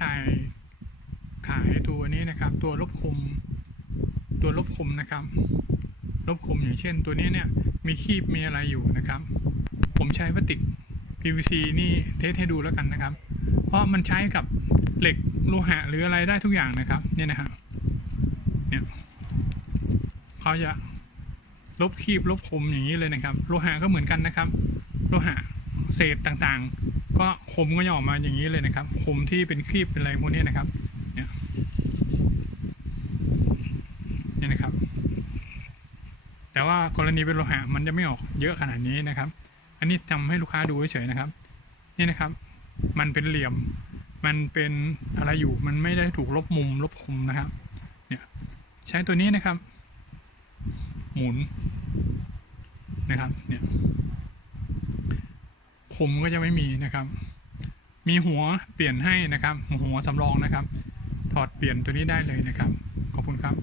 ถ่ายขายตัวนี้นะครับ ตัวลบคม ตัวลบคมนะครับ ลบคมอย่างเช่น ตัวนี้เนี่ยมีคีบมีอะไรอยู่นะครับ ผมใช้พลาสติก PVC นี่เทสให้ดูแล้วกันนะครับ เพราะมันใช้กับเหล็กโลหะหรืออะไรได้ทุกอย่างนะครับ เนี่ยนะฮะเนี่ยเขาจะลบคีบลบคมอย่างนี้เลยนะครับ โลหะก็เหมือนกันนะครับ โลหะ เศษต่างๆ ก็คมก็จะออกมาอย่างนี้เลยนะครับคมที่เป็นครีบเป็นอะไรพวกนี้นะครับเนี่ยเนี่ยนะครับ แต่ว่ากรณีเป็นโลหะมันจะไม่ออกเยอะขนาดนี้นะครับ อันนี้ทำให้ลูกค้าดูเฉยๆนะครับนี่นะครับ มันเป็นเหลี่ยมมันเป็นอะไรอยู่มันไม่ได้ถูกลบมุมลบคมนะครับ เนี่ยใช้ตัวนี้นะครับ หมุนนะครับเนี่ย คมก็จะไม่มีนะครับ มีหัวเปลี่ยนให้นะครับ หัวสำรองนะครับ ถอดเปลี่ยนตัวนี้ได้เลยนะครับ ขอบคุณครับ